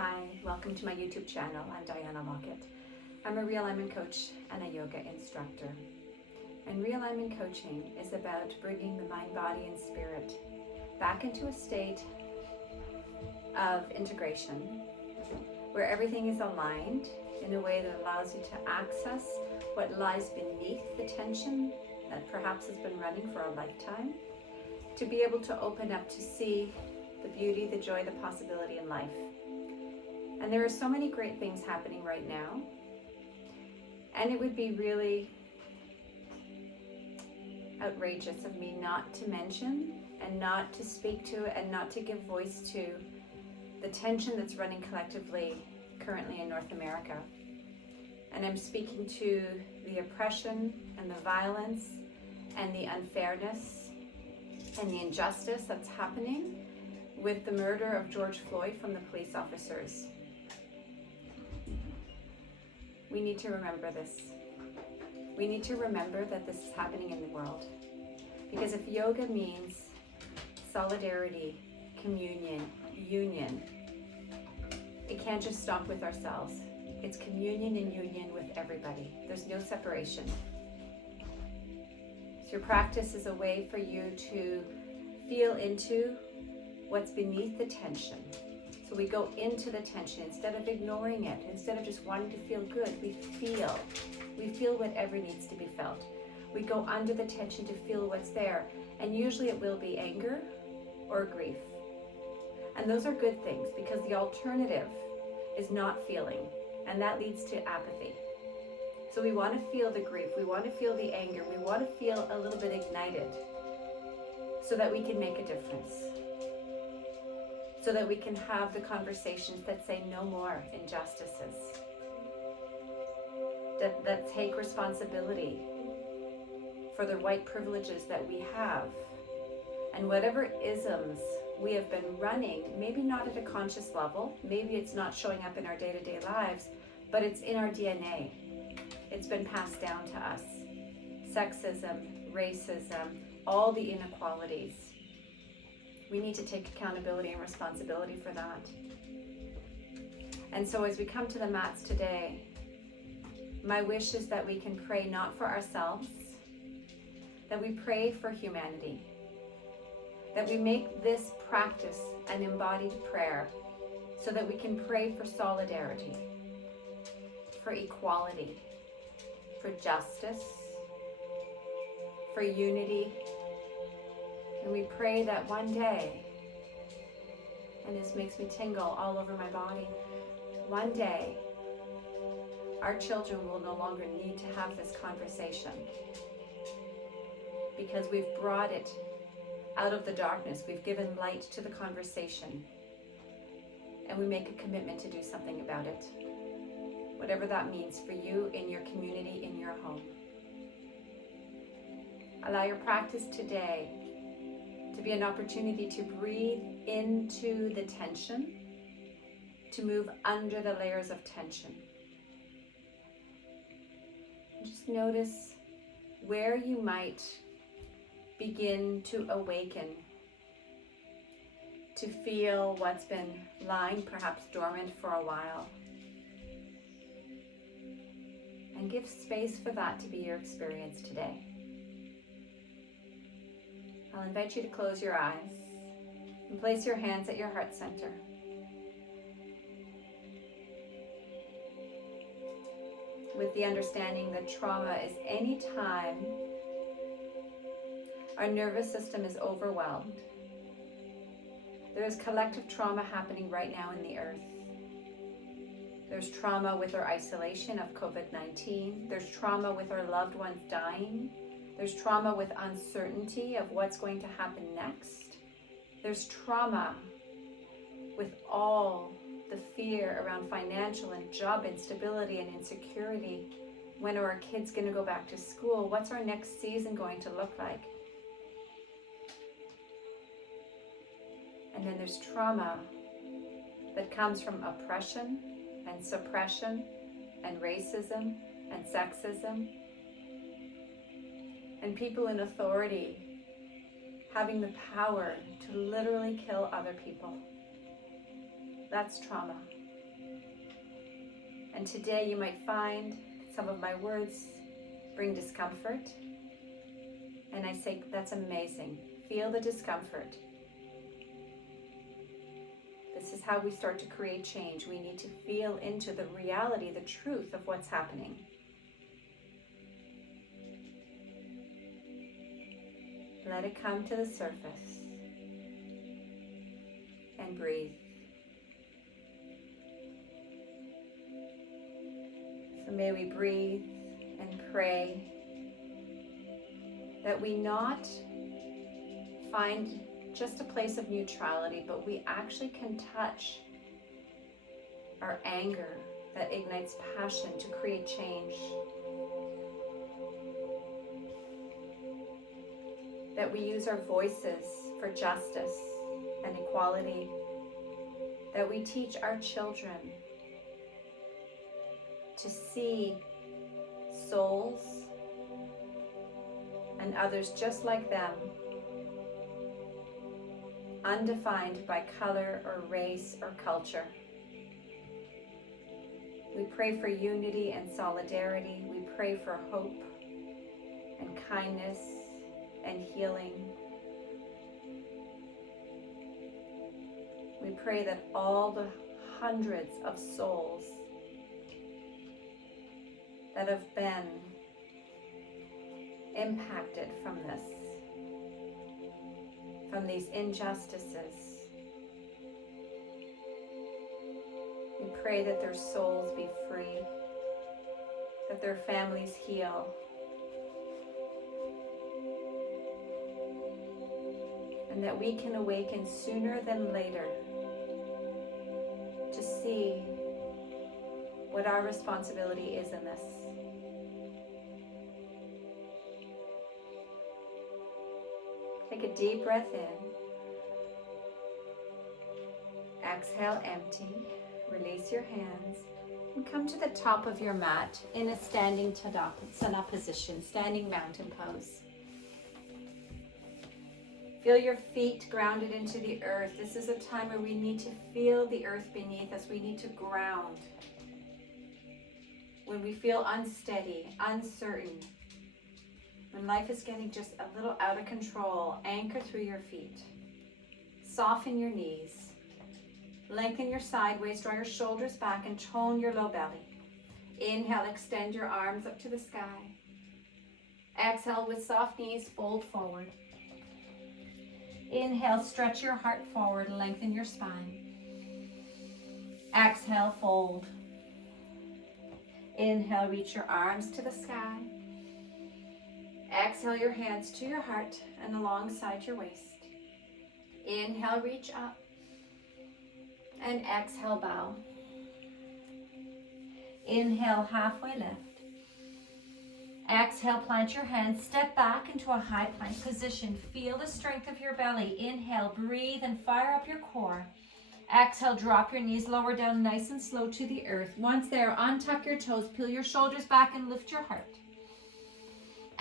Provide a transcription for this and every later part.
Hi, welcome to my YouTube channel. I'm Diana Lockett. I'm a realignment coach and a yoga instructor. And realignment coaching is about bringing the mind, body, and spirit back into a state of integration where everything is aligned in a way that allows you to access what lies beneath the tension that perhaps has been running for a lifetime, to be able to open up to see the beauty, the joy, the possibility in life. And there are so many great things happening right now. And it would be really outrageous of me not to mention and not to speak to and not to give voice to the tension that's running collectively currently in North America. And I'm speaking to the oppression and the violence and the unfairness and the injustice that's happening with the murder of George Floyd from the police officers. We need to remember this. We need to remember that this is happening in the world. Because if yoga means solidarity, communion, union, it can't just stop with ourselves. It's communion and union with everybody. There's no separation. So your practice is a way for you to feel into what's beneath the tension. So we go into the tension instead of ignoring it, instead of just wanting to feel good. We feel whatever needs to be felt. We go under the tension to feel what's there, and usually it will be anger or grief. And those are good things, because the alternative is not feeling, and that leads to apathy. So we want to feel the grief, we want to feel the anger, we want to feel a little bit ignited so that we can make a difference. So that we can have the conversations that say no more injustices, that take responsibility for the white privileges that we have, and whatever isms we have been running, maybe not at a conscious level, maybe it's not showing up in our day-to-day lives, but it's in our DNA. It's been passed down to us. Sexism, racism, all the inequalities. We need to take accountability and responsibility for that. And so as we come to the mats today, my wish is that we can pray not for ourselves, that we pray for humanity, that we make this practice an embodied prayer so that we can pray for solidarity, for equality, for justice, for unity. And we pray that one day, and this makes me tingle all over my body, one day our children will no longer need to have this conversation, because we've brought it out of the darkness. We've given light to the conversation, and we make a commitment to do something about it, whatever that means for you, in your community, in your home. Allow your practice today to be an opportunity to breathe into the tension, to move under the layers of tension. Just notice where you might begin to awaken, to feel what's been lying perhaps dormant for a while. And give space for that to be your experience today. I'll invite you to close your eyes and place your hands at your heart center. With the understanding that trauma is any time our nervous system is overwhelmed. There is collective trauma happening right now in the earth. There's trauma with our isolation of COVID-19. There's trauma with our loved ones dying. There's trauma with uncertainty of what's going to happen next. There's trauma with all the fear around financial and job instability and insecurity. When are our kids going to go back to school? What's our next season going to look like? And then there's trauma that comes from oppression and suppression and racism and sexism, and people in authority having the power to literally kill other people. That's trauma. And today you might find some of my words bring discomfort. And I say, that's amazing. Feel the discomfort. This is how we start to create change. We need to feel into the reality, the truth of what's happening. Let it come to the surface. And breathe. So may we breathe and pray that we not find just a place of neutrality, but we actually can touch our anger that ignites passion to create change. That we use our voices for justice and equality. That we teach our children to see souls and others just like them, undefined by color or race or culture. We pray for unity and solidarity. We pray for hope and kindness and healing. We pray that all the hundreds of souls that have been impacted from this, from these injustices, we pray that their souls be free, that their families heal, and that we can awaken sooner than later to see what our responsibility is in this. Take a deep breath in. Exhale, empty. Release your hands and come to the top of your mat in a standing Tadasana position, standing mountain pose. Feel your feet grounded into the earth. This is a time where we need to feel the earth beneath us. We need to ground. When we feel unsteady, uncertain, when life is getting just a little out of control, anchor through your feet. Soften your knees. Lengthen your sideways, draw your shoulders back and tone your low belly. Inhale, extend your arms up to the sky. Exhale, with soft knees, fold forward. Inhale, stretch your heart forward, lengthen your spine. Exhale, fold. Inhale, reach your arms to the sky. Exhale your hands to your heart and alongside your waist. Inhale, reach up. And exhale, bow. Inhale, halfway lift. Exhale, plant your hands, step back into a high plank position. Feel the strength of your belly. Inhale, breathe and fire up your core. Exhale, drop your knees lower down nice and slow to the earth. Once there, untuck your toes, peel your shoulders back and lift your heart.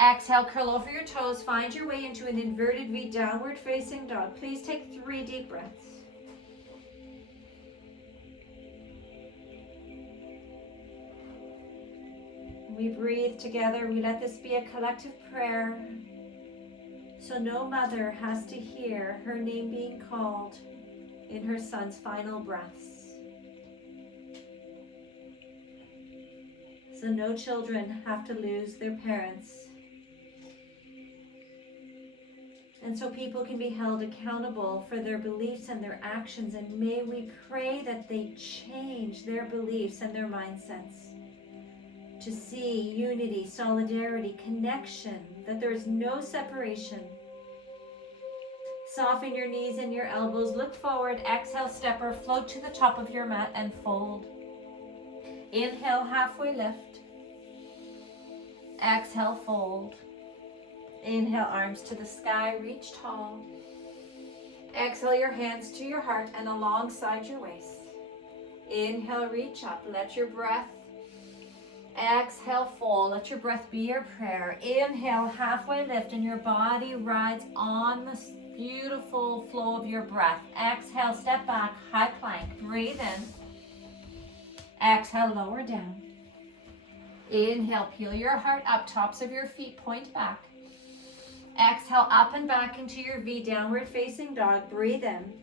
Exhale, curl over your toes, find your way into an inverted V, downward facing dog. Please take 3 deep breaths. We breathe together. We let this be a collective prayer, so no mother has to hear her name being called in her son's final breaths. So no children have to lose their parents. And so people can be held accountable for their beliefs and their actions. And may we pray that they change their beliefs and their mindsets to see unity, solidarity, connection, that there is no separation. Soften your knees and your elbows. Look forward. Exhale, step or float to the top of your mat and fold. Inhale, halfway lift. Exhale, fold. Inhale, arms to the sky, reach tall. Exhale, your hands to your heart and alongside your waist. Inhale, reach up. Let your breath. Exhale, fold. Let your breath be your prayer. Inhale, halfway lift, and your body rides on this beautiful flow of your breath. Exhale, step back, high plank. Breathe in. Exhale, lower down. Inhale, peel your heart up, tops of your feet point back. Exhale, up and back into your V, downward facing dog. Breathe in.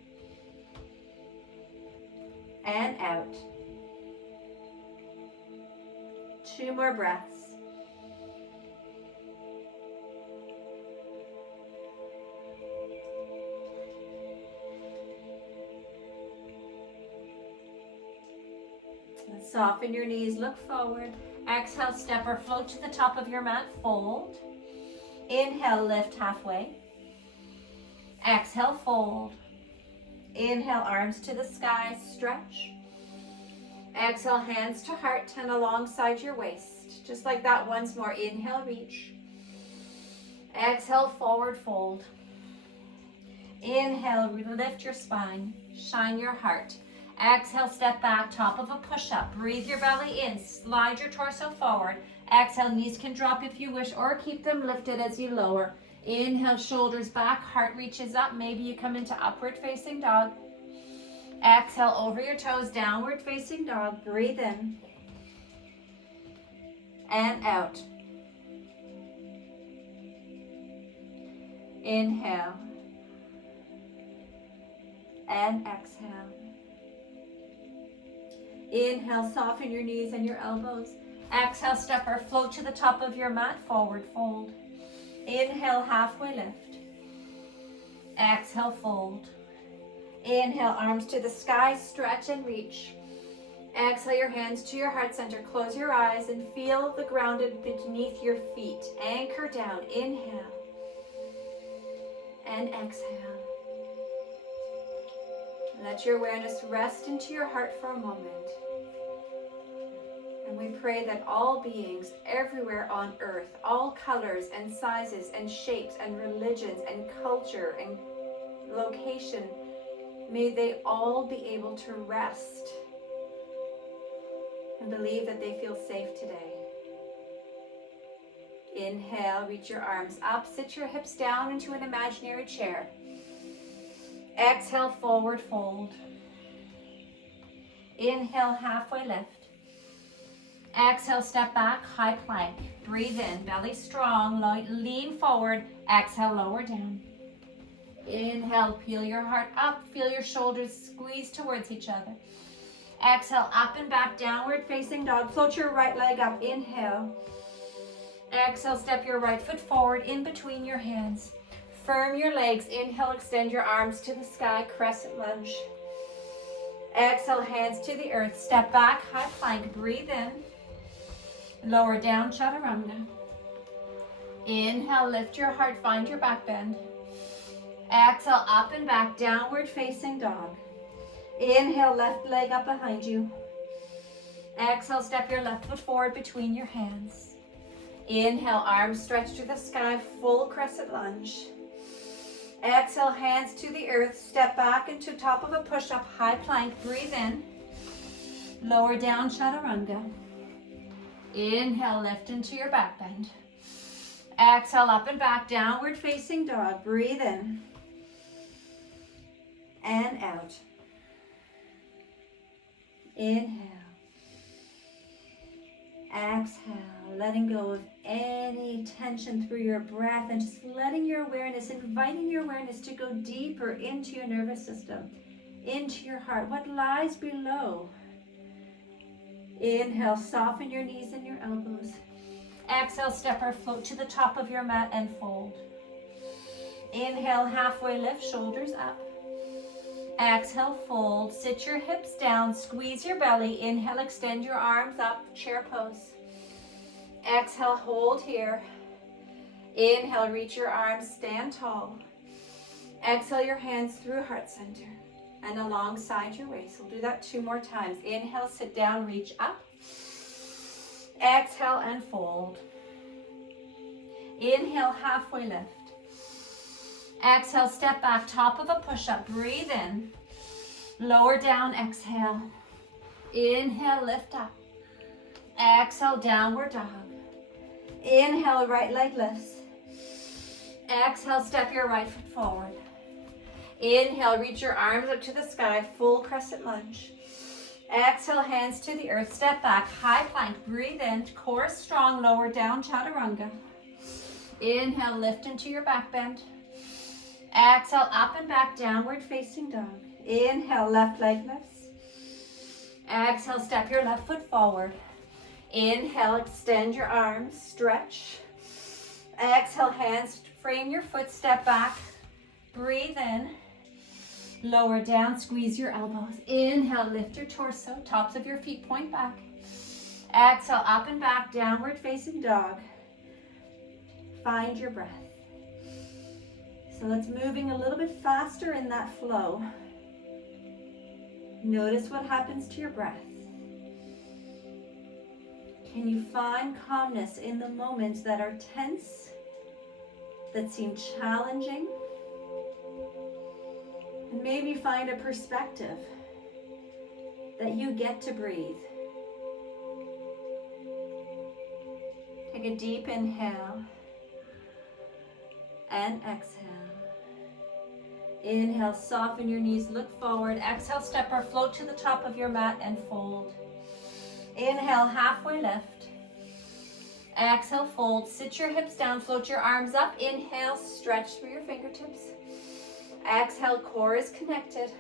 And out. 2 more breaths. Soften your knees, look forward. Exhale, step or float to the top of your mat, fold. Inhale, lift halfway. Exhale, fold. Inhale, arms to the sky, stretch. Exhale, hands to heart and alongside your waist. Just like that, once more. Inhale, reach. Exhale, forward fold. Inhale, lift your spine, shine your heart. Exhale, step back, top of a push-up. Breathe your belly in, slide your torso forward. Exhale, knees can drop if you wish, or keep them lifted as you lower. Inhale, shoulders back, heart reaches up. Maybe you come into upward facing dog. Exhale, over your toes, downward facing dog. Breathe in. And out. Inhale. And exhale. Inhale, soften your knees and your elbows. Exhale, step or float to the top of your mat, forward fold. Inhale, halfway lift. Exhale, fold. Inhale, arms to the sky, stretch and reach. Exhale, your hands to your heart center. Close your eyes and feel the grounded beneath your feet. Anchor down. Inhale. And exhale. Let your awareness rest into your heart for a moment. And we pray that all beings everywhere on earth, all colors and sizes and shapes and religions and culture and location, may they all be able to rest and believe that they feel safe today. Inhale, reach your arms up, sit your hips down into an imaginary chair. Exhale, forward fold. Inhale, halfway lift. Exhale, step back, high plank. Breathe in, belly strong, lean forward. Exhale, lower down. Inhale, peel your heart up, feel your shoulders squeeze towards each other. Exhale, up and back, downward facing dog. Float your right leg up, inhale. Exhale, step your right foot forward in between your hands. Firm your legs, inhale, extend your arms to the sky, crescent lunge. Exhale, hands to the earth, step back, high plank, breathe in. Lower down, chaturanga. Inhale, lift your heart, find your back bend. Exhale, up and back, downward facing dog. Inhale, left leg up behind you. Exhale, step your left foot forward between your hands. Inhale, arms stretch to the sky, full crescent lunge. Exhale, hands to the earth, step back into top of a push-up, high plank, breathe in. Lower down, chaturanga. Inhale, lift into your back bend. Exhale, up and back, downward facing dog, breathe in. And out. Inhale. Exhale, letting go of any tension through your breath and just letting your awareness, inviting your awareness to go deeper into your nervous system, into your heart, what lies below. Inhale, soften your knees and your elbows. Exhale, step or float to the top of your mat and fold. Inhale, halfway lift, shoulders up. Exhale, fold, sit your hips down, squeeze your belly. Inhale, extend your arms up, chair pose. Exhale, hold here. Inhale, reach your arms, stand tall. Exhale, your hands through heart center and alongside your waist. We'll do that 2 more times. Inhale, sit down, reach up. Exhale and fold. Inhale, halfway lift. Exhale, step back, top of a push-up. Breathe in. Lower down, exhale. Inhale, lift up. Exhale, downward dog. Inhale, right leg lifts. Exhale, step your right foot forward. Inhale, reach your arms up to the sky, full crescent lunge. Exhale, hands to the earth, step back, high plank, breathe in, core strong, lower down, chaturanga. Inhale, lift into your back bend. Exhale, up and back, downward facing dog. Inhale, left leg lifts. Exhale, step your left foot forward. Inhale, extend your arms, stretch. Exhale, hands, frame your foot, step back. Breathe in. Lower down, squeeze your elbows. Inhale, lift your torso, tops of your feet point back. Exhale, up and back, downward facing dog. Find your breath. So let's moving a little bit faster in that flow. Notice what happens to your breath. Can you find calmness in the moments that are tense, that seem challenging? And maybe find a perspective that you get to breathe. Take a deep inhale and exhale. Inhale, soften your knees, look forward. Exhale, step or float to the top of your mat and fold. Inhale, halfway lift. Exhale, fold. Sit your hips down, float your arms up. Inhale, stretch through your fingertips. Exhale, core is connected.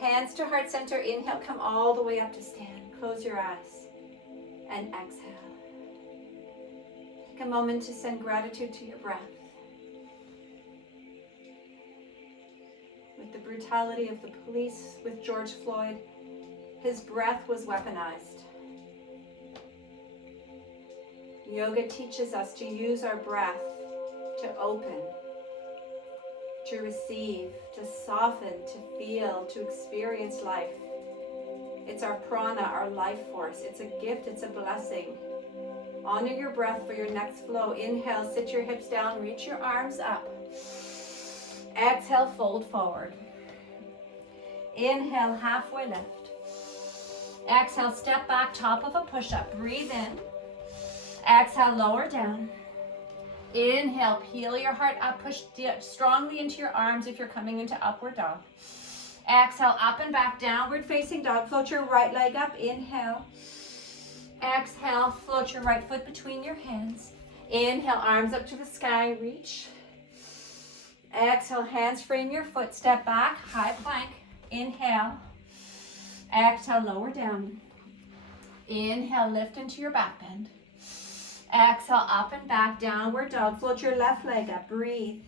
Hands to heart center. Inhale, come all the way up to stand. Close your eyes and exhale. Take a moment to send gratitude to your breath. With the brutality of the police with George Floyd, his breath was weaponized. Yoga teaches us to use our breath to open, to receive, to soften, to feel, to experience life. It's our prana, our life force. It's a gift, it's a blessing. Honor your breath for your next flow. Inhale, sit your hips down, reach your arms up. Exhale, fold forward. Inhale, halfway lift. Exhale, step back, top of a push-up. Breathe in. Exhale, lower down. Inhale, peel your heart up, push strongly into your arms if you're coming into upward dog. Exhale, up and back, downward facing dog. Float your right leg up. Inhale. Exhale, float your right foot between your hands. Inhale, arms up to the sky, reach. Exhale, hands frame your foot, step back, high plank. Inhale. Exhale, lower down. Inhale, lift into your back bend. Exhale, up and back, downward dog. Float your left leg up, breathe.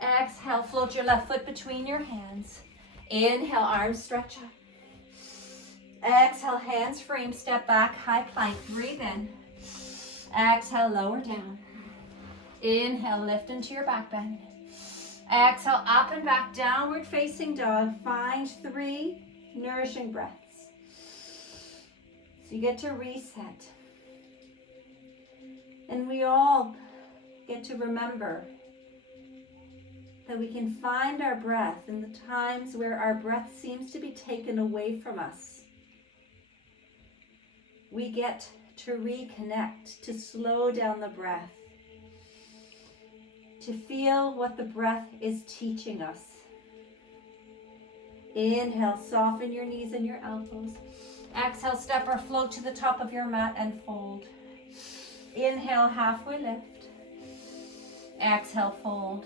Exhale, float your left foot between your hands. Inhale, arms stretch up. Exhale, hands frame, step back, high plank, breathe in. Exhale, lower down. Inhale, lift into your back bend. Exhale, up and back, downward facing dog. Find 3 nourishing breaths. So you get to reset. And we all get to remember that we can find our breath in the times where our breath seems to be taken away from us. We get to reconnect, to slow down the breath, to feel what the breath is teaching us. Inhale, soften your knees and your elbows. Exhale, step or float to the top of your mat and fold. Inhale, halfway lift. Exhale, fold.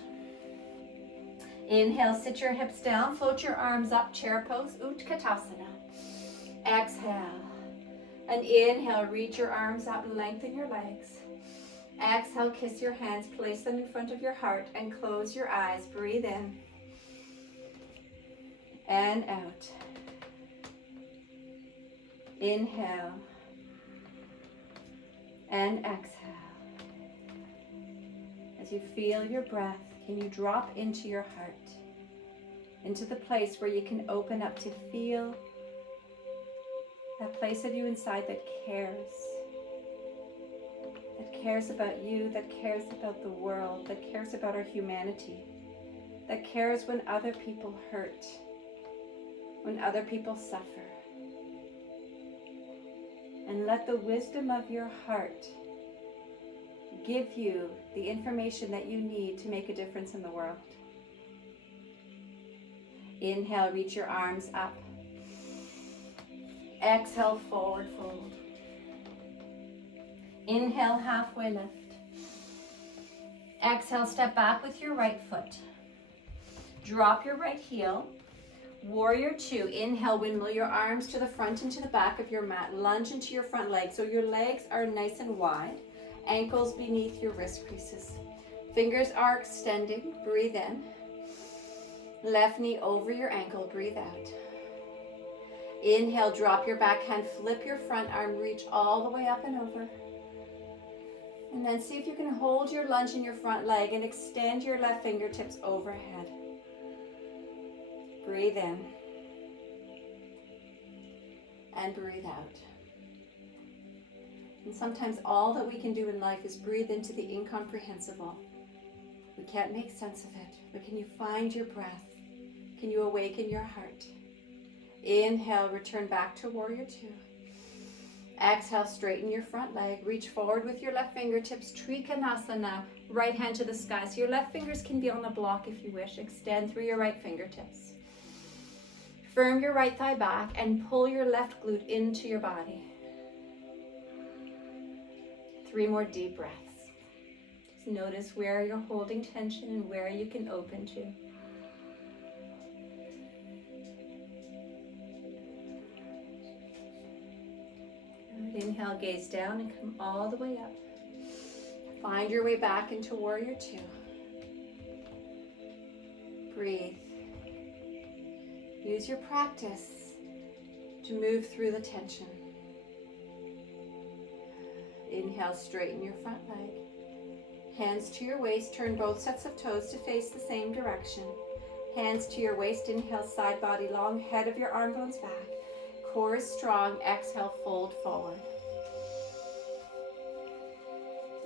Inhale, sit your hips down, float your arms up, chair pose, Utkatasana. Exhale. And inhale, reach your arms up, lengthen your legs. Exhale, kiss your hands, place them in front of your heart and close your eyes. Breathe in and out. Inhale and exhale. As you feel your breath, can you drop into your heart, into the place where you can open up to feel that place of you inside that cares about you, that cares about the world, that cares about our humanity, that cares when other people hurt, when other people suffer. And let the wisdom of your heart give you the information that you need to make a difference in the world. Inhale, reach your arms up. Exhale, forward fold. Inhale, halfway lift. Exhale, step back with your right foot. Drop your right heel. Warrior two. Inhale, windmill your arms to the front and to the back of your mat. Lunge into your front leg so your legs are nice and wide. Ankles beneath your wrist creases. Fingers are extending. Breathe in. Left knee over your ankle. Breathe out. Inhale, drop your backhand, flip your front arm, reach all the way up and over. And then see if you can hold your lunge in your front leg and extend your left fingertips overhead. Breathe in. And breathe out. And sometimes all that we can do in life is breathe into the incomprehensible. We can't make sense of it, but can you find your breath? Can you awaken your heart? Inhale, return back to warrior two. Exhale, straighten your front leg. Reach forward with your left fingertips. Trikonasana, right hand to the sky. So your left fingers can be on the block if you wish. Extend through your right fingertips. Firm your right thigh back and pull your left glute into your body. 3 more deep breaths. Just notice where you're holding tension and where you can open to. Inhale, gaze down and come all the way up. Find your way back into warrior two. Breathe. Use your practice to move through the tension. Inhale, straighten your front leg. Hands to your waist, turn both sets of toes to face the same direction. Hands to your waist, inhale, side body long, head of your arm bones back. Core is strong, exhale, fold forward.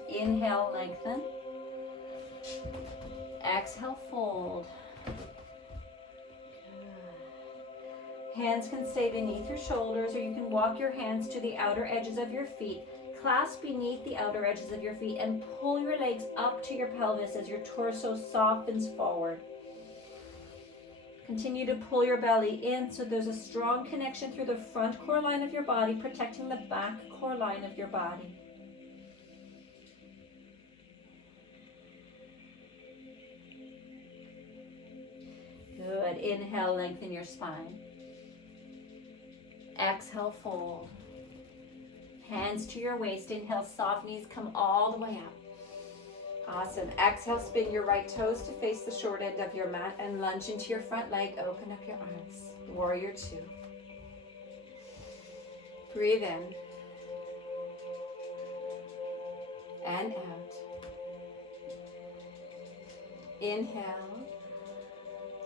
Inhale, lengthen. Exhale, fold. Hands can stay beneath your shoulders, or you can walk your hands to the outer edges of your feet. Clasp beneath the outer edges of your feet and pull your legs up to your pelvis as your torso softens forward. Continue to pull your belly in so there's a strong connection through the front core line of your body, protecting the back core line of your body. Good. Inhale, lengthen your spine. Exhale, fold. Hands to your waist. Inhale, soft knees come all the way up. Awesome. Exhale, spin your right toes to face the short end of your mat and lunge into your front leg. Open up your arms. Warrior two. Breathe in. And out. Inhale.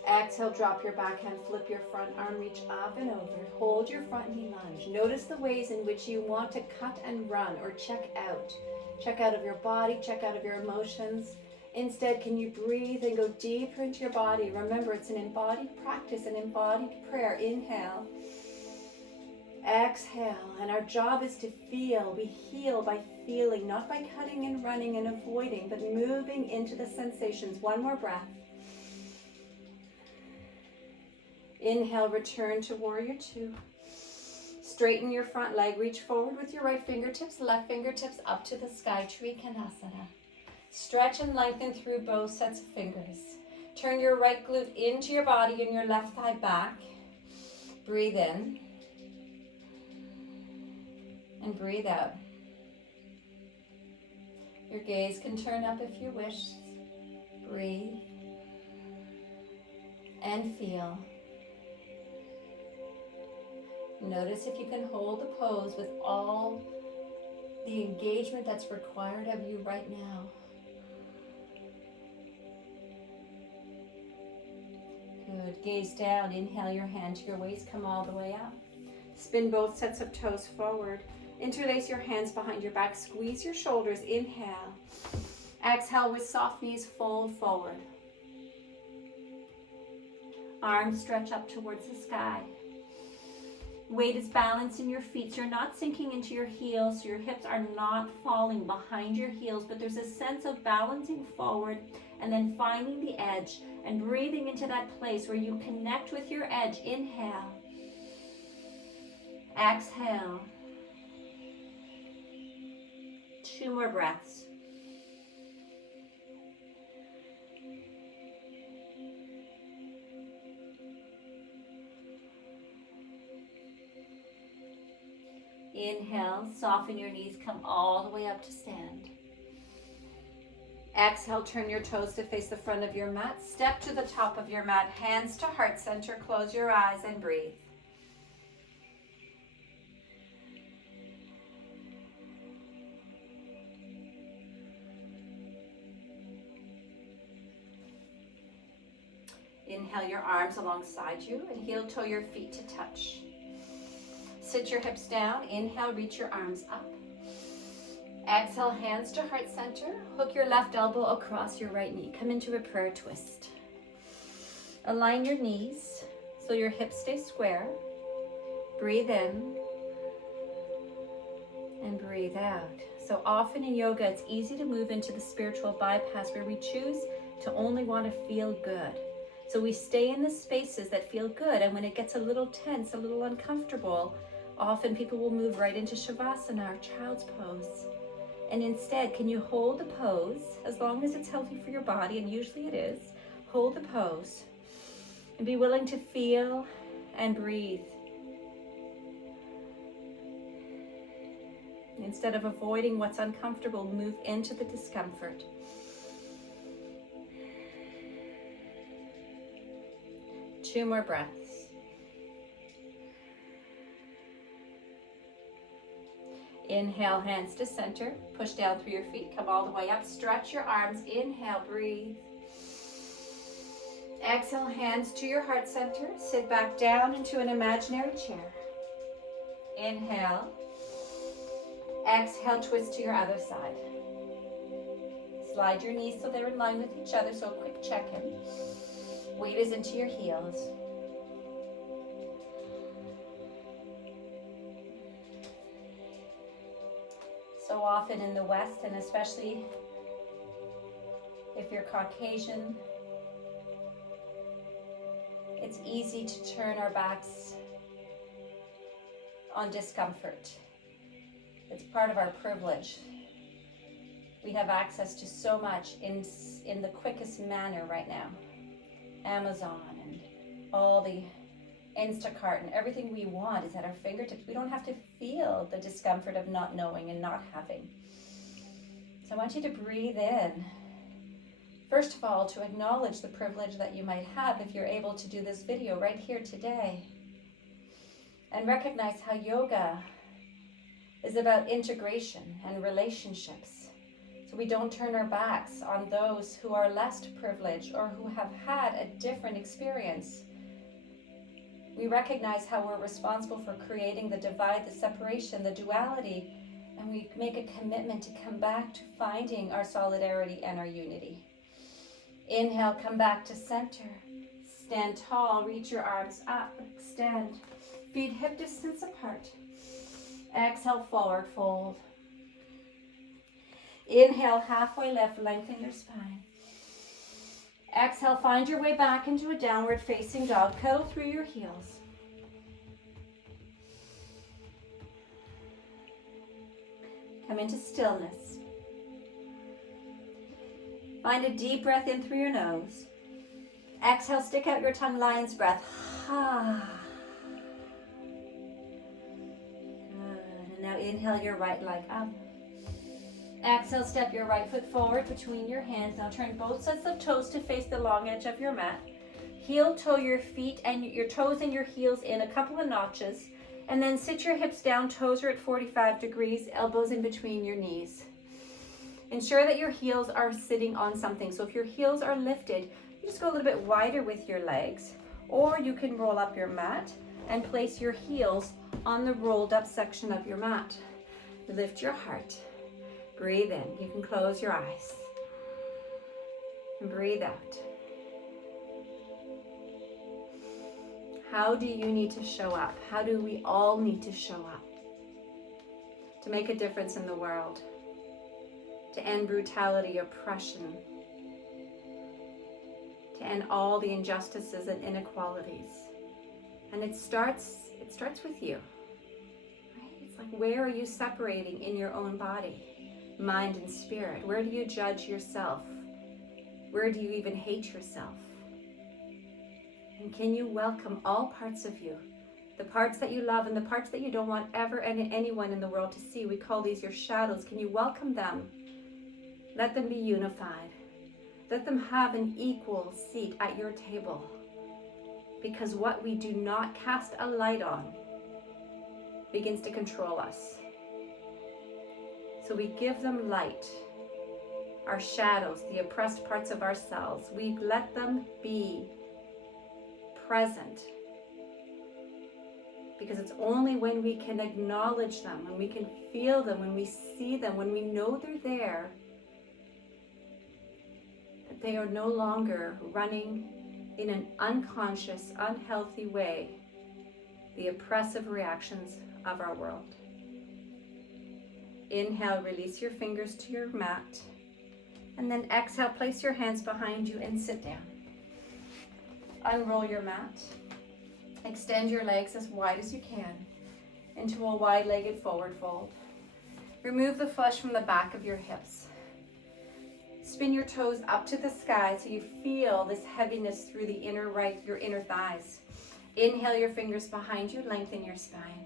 Exhale, drop your backhand, flip your front arm, reach up and over. Hold your front knee lunge. Notice the ways in which you want to cut and run or check out. Check out of your body, check out of your emotions. Instead, can you breathe and go deeper into your body? Remember, it's an embodied practice, an embodied prayer. Inhale. Exhale. And our job is to feel. We heal by feeling, not by cutting and running and avoiding, but moving into the sensations. One more breath. Inhale, return to warrior two. Straighten your front leg, reach forward with your right fingertips, left fingertips up to the sky, Trikonasana. Stretch and lengthen through both sets of fingers. Turn your right glute into your body and your left thigh back. Breathe in. And breathe out. Your gaze can turn up if you wish. Breathe. And feel. Notice if you can hold the pose with all the engagement that's required of you right now. Good. Gaze down. Inhale your hand to your waist. Come all the way up. Spin both sets of toes forward. Interlace your hands behind your back. Squeeze your shoulders. Inhale. Exhale with soft knees. Fold forward. Arms stretch up towards the sky. Weight is balanced in your feet, so you're not sinking into your heels, so your hips are not falling behind your heels, but there's a sense of balancing forward and then finding the edge and breathing into that place where you connect with your edge. Inhale. Exhale. 2 more breaths. Inhale, soften your knees, come all the way up to stand. Exhale, turn your toes to face the front of your mat. Step to the top of your mat, hands to heart center, close your eyes and breathe. Inhale your arms alongside you and heel toe your feet to touch. Sit your hips down. Inhale, reach your arms up. Exhale, hands to heart center. Hook your left elbow across your right knee. Come into a prayer twist. Align your knees so your hips stay square. Breathe in and breathe out. So often in yoga, it's easy to move into the spiritual bypass where we choose to only want to feel good. So we stay in the spaces that feel good, and when it gets a little tense, a little uncomfortable, often people will move right into Shavasana or Child's Pose. And instead, can you hold the pose, as long as it's healthy for your body, and usually it is, hold the pose, and be willing to feel and breathe. Instead of avoiding what's uncomfortable, move into the discomfort. Two more breaths. Inhale, hands to center. Push down through your feet. Come all the way up. Stretch your arms. Inhale, breathe. Exhale, hands to your heart center. Sit back down into an imaginary chair. Inhale. Exhale, twist to your other side. Slide your knees so they're in line with each other, so a quick check-in. Weight is into your heels. So often in the West, and especially if you're Caucasian, it's easy to turn our backs on discomfort. It's part of our privilege. We have access to so much in the quickest manner right now. Amazon and all the Instacart and everything we want is at our fingertips. We don't have to feel the discomfort of not knowing and not having. So I want you to breathe in. First of all, to acknowledge the privilege that you might have if you're able to do this video right here today. And recognize how yoga is about integration and relationships. So we don't turn our backs on those who are less privileged or who have had a different experience. We recognize how we're responsible for creating the divide, the separation, the duality, and we make a commitment to come back to finding our solidarity and our unity. Inhale, come back to center. Stand tall, reach your arms up, extend. Feet hip distance apart. Exhale, forward fold. Inhale, halfway lift, lengthen your spine. Exhale, find your way back into a downward facing dog. Cuddle through your heels. Come into stillness. Find a deep breath in through your nose. Exhale, stick out your tongue, lion's breath. Good. And now inhale your right leg up. Exhale, step your right foot forward between your hands. Now turn both sets of toes to face the long edge of your mat. Heel toe your feet and your toes and your heels in a couple of notches. And then sit your hips down, toes are at 45 degrees, elbows in between your knees. Ensure that your heels are sitting on something. So if your heels are lifted, you just go a little bit wider with your legs. Or you can roll up your mat and place your heels on the rolled up section of your mat. Lift your heart. Breathe in. You can close your eyes. And breathe out. How do you need to show up? How do we all need to show up to make a difference in the world? To end brutality, oppression, to end all the injustices and inequalities. And it starts with you. It's like, where are you separating in your own body, mind and spirit? Where do you judge yourself? Where do you even hate yourself? And can you welcome all parts of you? The parts that you love and the parts that you don't want ever anyone in the world to see. We call these your shadows. Can you welcome them? Let them be unified. Let them have an equal seat at your table. Because what we do not cast a light on begins to control us. So we give them light. Our shadows, the oppressed parts of ourselves, we let them be present. Because it's only when we can acknowledge them, when we can feel them, when we see them, when we know they're there, that they are no longer running in an unconscious, unhealthy way, the oppressive reactions of our world. Inhale, release your fingers to your mat. And then exhale, place your hands behind you and sit down. Unroll your mat. Extend your legs as wide as you can into a wide-legged forward fold. Remove the flesh from the back of your hips. Spin your toes up to the sky so you feel this heaviness through your inner thighs. Inhale your fingers behind you, lengthen your spine.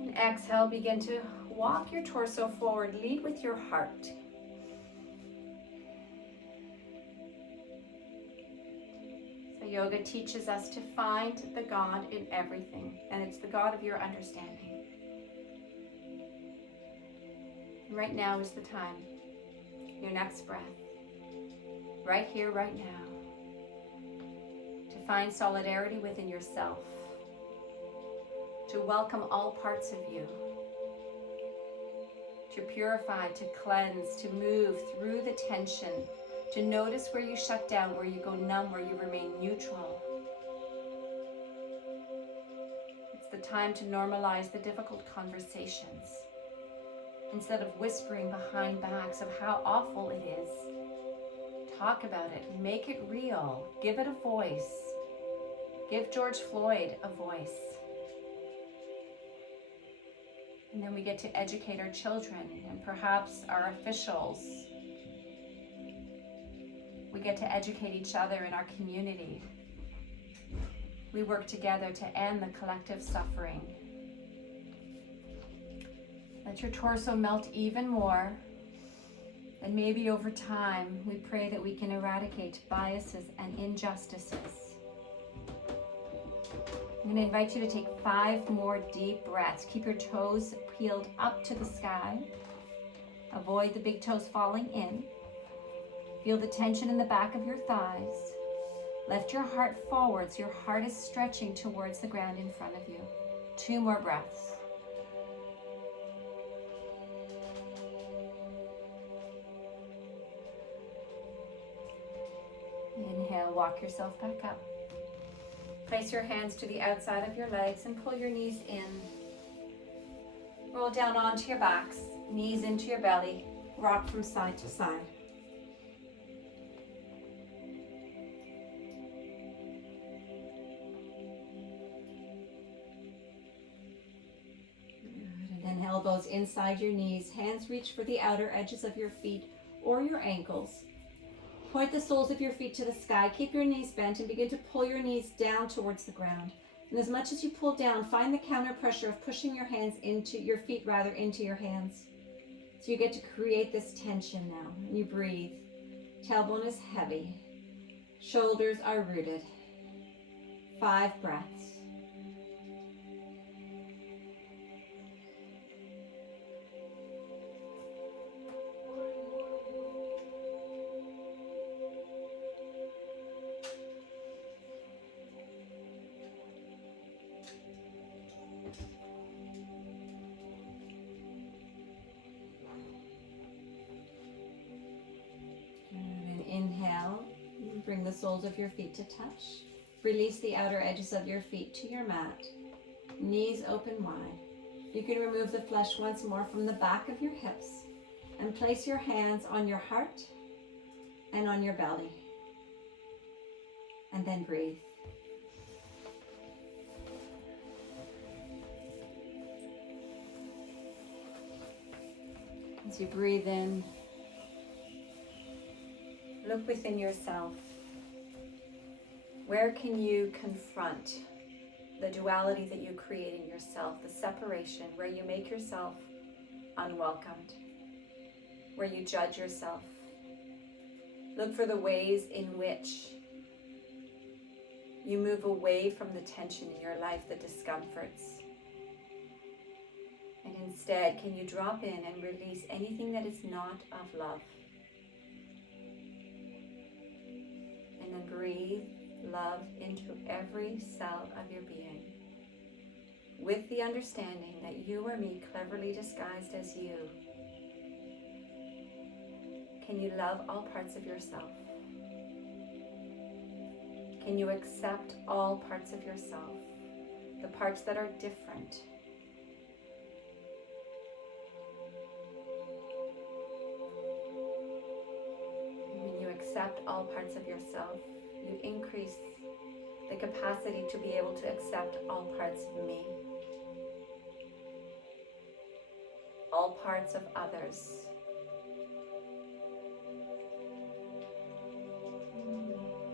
And exhale, begin to walk your torso forward. Lead with your heart. Yoga teaches us to find the God in everything, and it's the God of your understanding. And right now is the time, your next breath, right here, right now, to find solidarity within yourself, to welcome all parts of you, to purify, to cleanse, to move through the tension, to notice where you shut down, where you go numb, where you remain neutral. It's the time to normalize the difficult conversations. Instead of whispering behind backs of how awful it is, talk about it, make it real, give it a voice. Give George Floyd a voice. And then we get to educate our children and perhaps our officials. We get to educate each other in our community. We work together to end the collective suffering. Let your torso melt even more. And maybe over time, we pray that we can eradicate biases and injustices. I'm going to invite you to take 5 more deep breaths. Keep your toes peeled up to the sky. Avoid the big toes falling in. Feel the tension in the back of your thighs. Lift your heart forwards. Your heart is stretching towards the ground in front of you. 2 more breaths. Inhale, walk yourself back up. Place your hands to the outside of your legs and pull your knees in. Roll down onto your backs, knees into your belly. Rock from side to side. And then elbows inside your knees. Hands reach for the outer edges of your feet or your ankles. Point the soles of your feet to the sky. Keep your knees bent and begin to pull your knees down towards the ground. And as much as you pull down, find the counter pressure of pushing your feet into your hands. So you get to create this tension now. You breathe. Tailbone is heavy. Shoulders are rooted. 5 breaths. Inhale, bring the soles of your feet to touch. Release the outer edges of your feet to your mat. Knees open wide. You can remove the flesh once more from the back of your hips and place your hands on your heart and on your belly. And then breathe. As you breathe in, look within yourself. Where can you confront the duality that you create in yourself, the separation, where you make yourself unwelcomed, where you judge yourself? Look for the ways in which you move away from the tension in your life, the discomforts. And instead, can you drop in and release anything that is not of love? And then breathe love into every cell of your being, with the understanding that you are me, cleverly disguised as you. Can you love all parts of yourself? Can you accept all parts of yourself, the parts that are different? When you accept all parts of yourself, you increase the capacity to be able to accept all parts of me, all parts of others.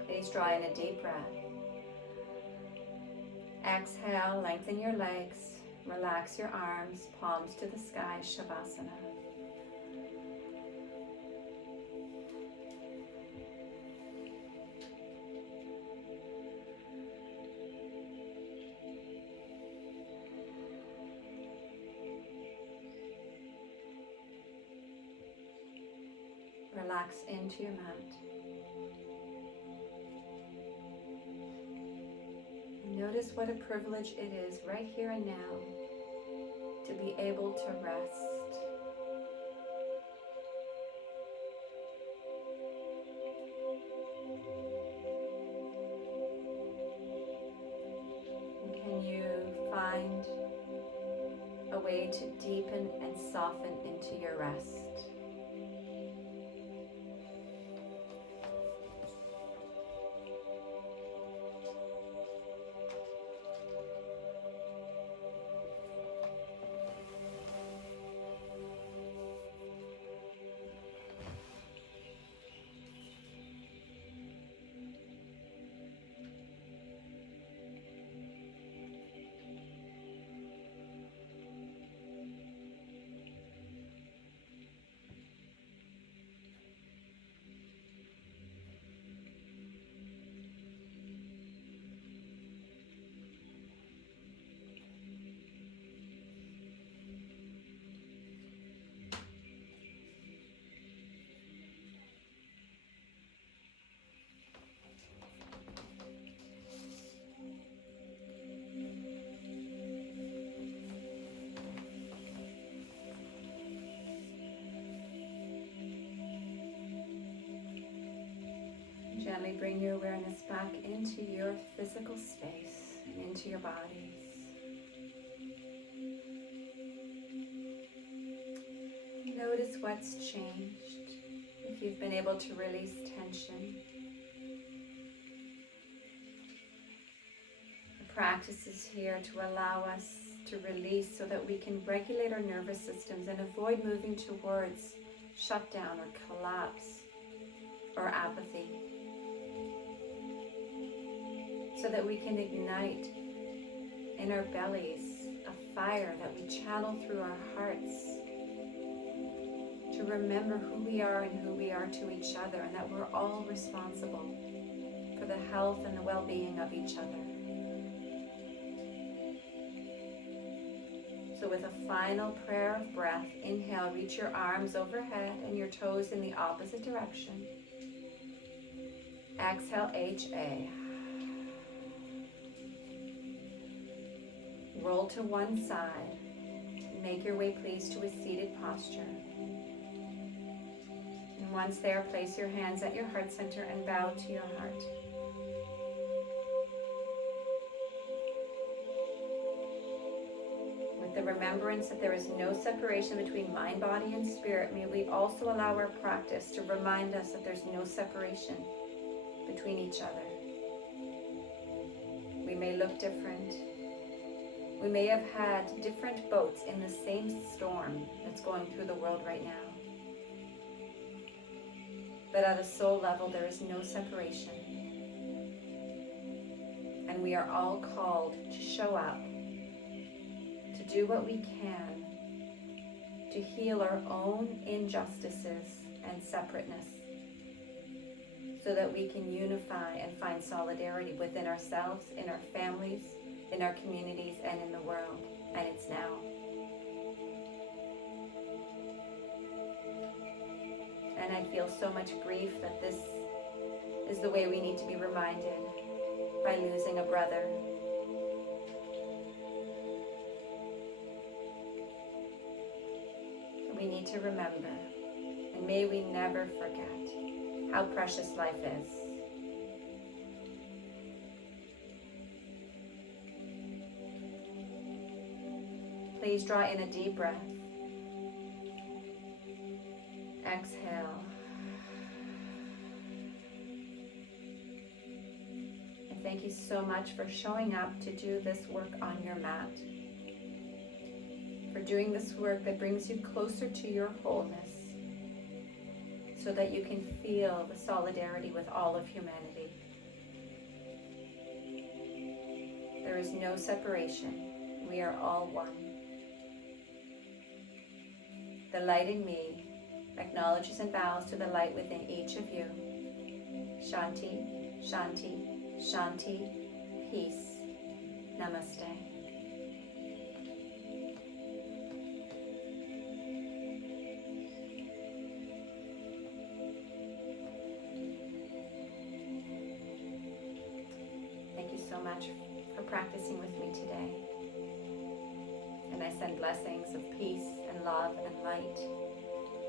Please draw in a deep breath. Exhale, lengthen your legs, relax your arms, palms to the sky, Shavasana. Relax into your mat. And notice what a privilege it is right here and now to be able to rest. And can you find a way to deepen and soften into your rest? Gently bring your awareness back into your physical space and into your bodies. Notice what's changed, if you've been able to release tension. The practice is here to allow us to release so that we can regulate our nervous systems and avoid moving towards shutdown or collapse or apathy, so that we can ignite in our bellies a fire that we channel through our hearts to remember who we are and who we are to each other, and that we're all responsible for the health and the well-being of each other. So with a final prayer of breath, inhale, reach your arms overhead and your toes in the opposite direction. Exhale, HA. Roll to one side. Make your way, please, to a seated posture. And once there, place your hands at your heart center and bow to your heart. With the remembrance that there is no separation between mind, body, and spirit, may we also allow our practice to remind us that there's no separation between each other. We may look different. We may have had different boats in the same storm that's going through the world right now. But at a soul level, there is no separation. And we are all called to show up, to do what we can, to heal our own injustices and separateness, so that we can unify and find solidarity within ourselves, in our families, in our communities, and in the world. And it's now. And I feel so much grief that this is the way we need to be reminded by losing a brother. We need to remember, and may we never forget how precious life is. Please draw in a deep breath. Exhale. And thank you so much for showing up to do this work on your mat. For doing this work that brings you closer to your wholeness, so that you can feel the solidarity with all of humanity. There is no separation. We are all one. The light in me acknowledges and bows to the light within each of you. Shanti, Shanti, Shanti, peace. Namaste. Thank you so much for practicing with me today. And I send blessings of peace and love and light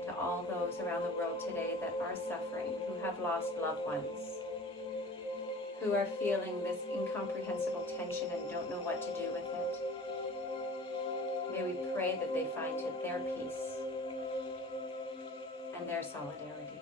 to all those around the world today that are suffering, who have lost loved ones, who are feeling this incomprehensible tension and don't know what to do with it. May we pray that they find their peace and their solidarity.